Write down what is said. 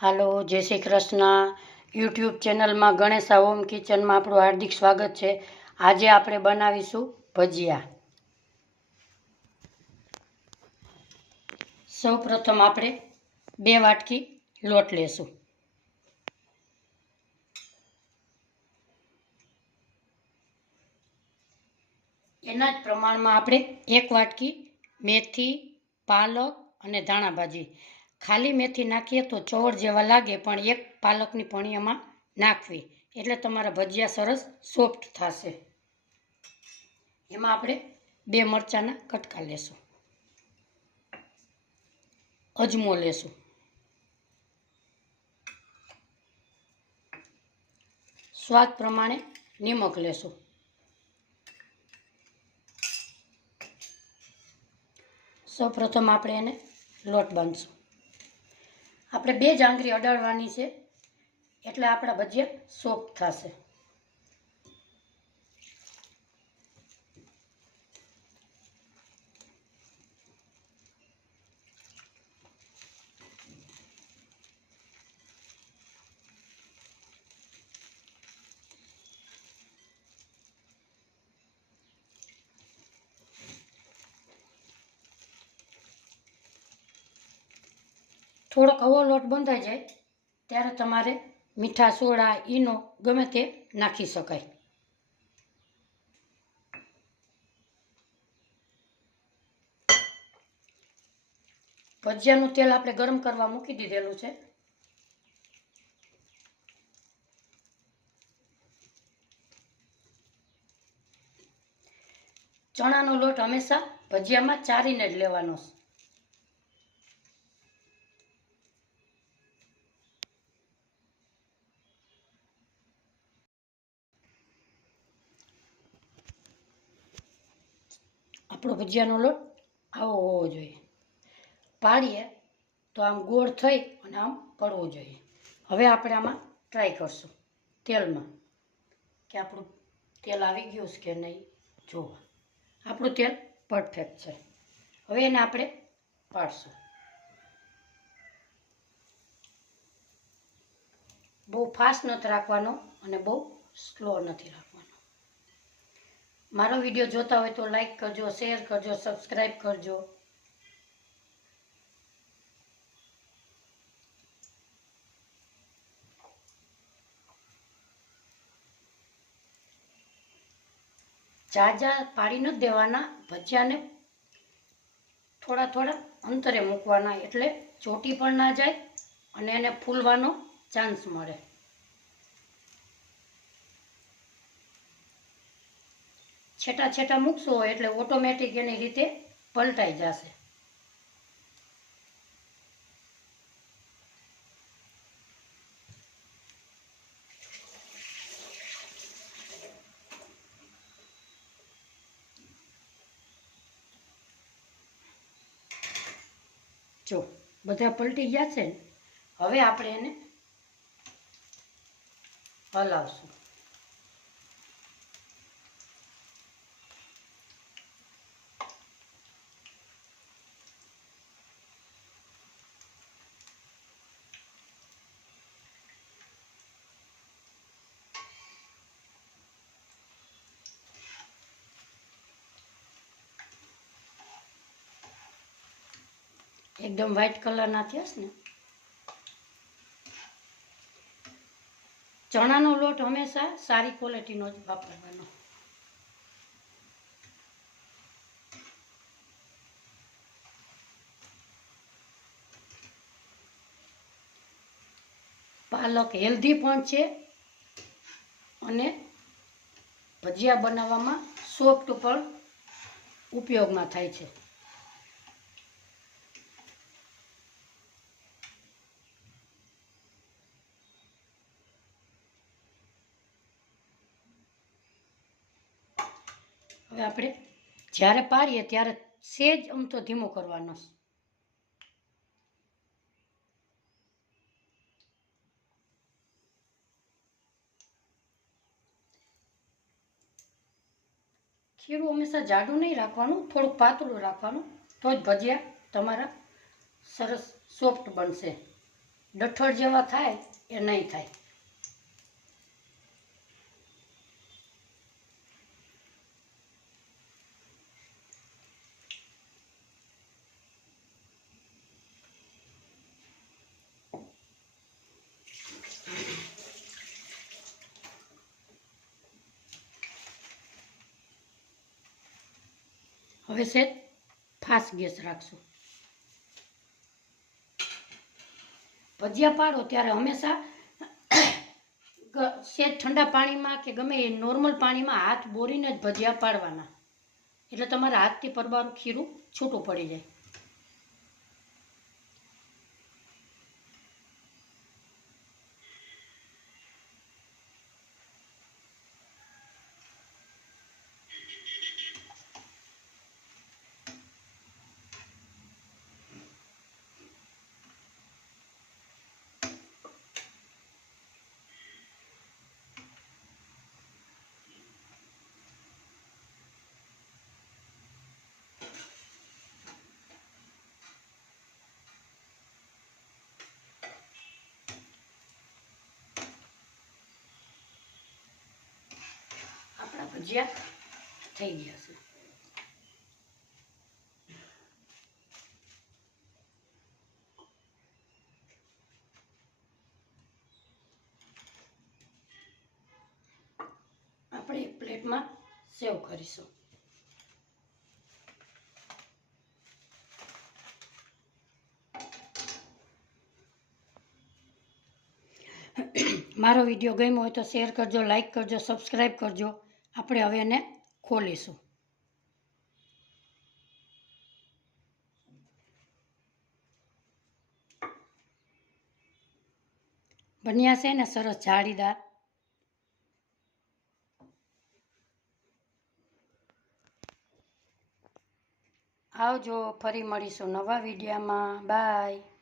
હાલો, જય શ્રી કૃષ્ણ. યુટ્યુબ ચેનલમાં ગણેશા હોમ કિચનમાં આપણું હાર્દિક સ્વાગત છે. આજે આપણે બનાવીશું ભજીયા. સૌ પ્રથમ આપણે 2 વાટકી લોટ લેશું. એના જ પ્રમાણમાં આપણે 1 વાટકી મેથી, પાલક અને ધાણા ભાજી. ખાલી મેથી નાખીએ તો ચોળ જેવા લાગે, પણ 1 પાલકની પણી એમાં નાખવી એટલે તમારા ભજીયા સરસ સોફ્ટ થશે. એમાં આપણે 2 મરચાંના કટકા લેશું. અજમો લેશું. સ્વાદ પ્રમાણે નિમક લેશું. સૌ પ્રથમ આપણે એને લોટ બાંધશું. આપણે 2 જ આંગળી અડાડવાની છે એટલે આપણા ભજીયા સોફ્ટ થશે. થોડોક આવો લોટ બંધાઈ જાય ત્યારે તમારે મીઠા સોડા, ઈનો ગમે તે નાખી શકાય. ભજીયાનું તેલ આપણે ગરમ કરવા મૂકી દીધેલું છે. ચણાનો લોટ હંમેશા ભજીયામાં ચારીને જ લેવાનો છે. આપણો ભજીયાનો લોટ આવો હોવો જોઈએ. પાડીએ તો આમ ગોળ થઈ અને આમ પડવો જોઈએ. હવે આપણે આમાં ટ્રાય કરશું તેલમાં કે આપણું તેલ આવી ગયું છે કે નહીં. જોવા આપણું તેલ પરફેક્ટ છે. હવે એને આપણે પાડશું. બહુ ફાસ્ટ નથી રાખવાનો અને બહુ સ્લો નથી રાખવાનો. મારો વિડીયો જોતા હોય તો લાઈક કરજો, શેર કરજો, સબસ્ક્રાઈબ કરજો. ઝાઝા પાડી નથી દેવાના. ભજીયાને થોડા થોડા અંતરે મૂકવાના એટલે ચોટી પણ ના જાય અને એને ફૂલવાનો ચાન્સ મળે. છેટા છેટા મૂકશો એટલે ઓટોમેટિક એની રીતે પલટાઈ જશે. જો બધા પલટી ગયા છે ને, હવે આપણે એને હલાવશું. એકદમ વ્હાઈટ કલરના થયા છે ને. ચણાનો લોટ હંમેશા સારી ક્વોલિટીનો જ વાપરવાનો. પાલક હેલ્ધી પણ છે અને ભજીયા બનાવવામાં સોફ્ટ પણ ઉપયોગમાં થાય છે. હવે આપણે જ્યારે પાડીએ ત્યારે સેજ અમથો ધીમો કરવાનો. ખીરું હંમેશા જાડું નહીં રાખવાનું, થોડુંક પાતળું રાખવાનું, તો જ ભજીયા તમારા સરસ સોફ્ટ બનશે. ડઠળ જેવા થાય એ નહીં થાય. હવે સેજ ફાસ્ટ ગેસ રાખશું. ભજીયા પાડો ત્યારે હંમેશા સેજ ઠંડા પાણીમાં કે ગમે એ નોર્મલ પાણીમાં હાથ બોરીને જ ભજીયા પાડવાના, એટલે તમારા હાથથી પરબારું ખીરું છૂટું પડી જાય. આપણા ભજીયા થઈ ગયા છે. આપણે એક પ્લેટમાં સેવ કરીશું. મારો વિડીયો ગમ્યો હોય તો શેર કરજો, લાઈક કરજો, સબસ્ક્રાઈબ કરજો. આપણે હવે એને ખોલીશું. બન્યા છે ને સરસ જાળીદાર. આવજો, ફરી મળીશું નવા વિડીયોમાં. બાય.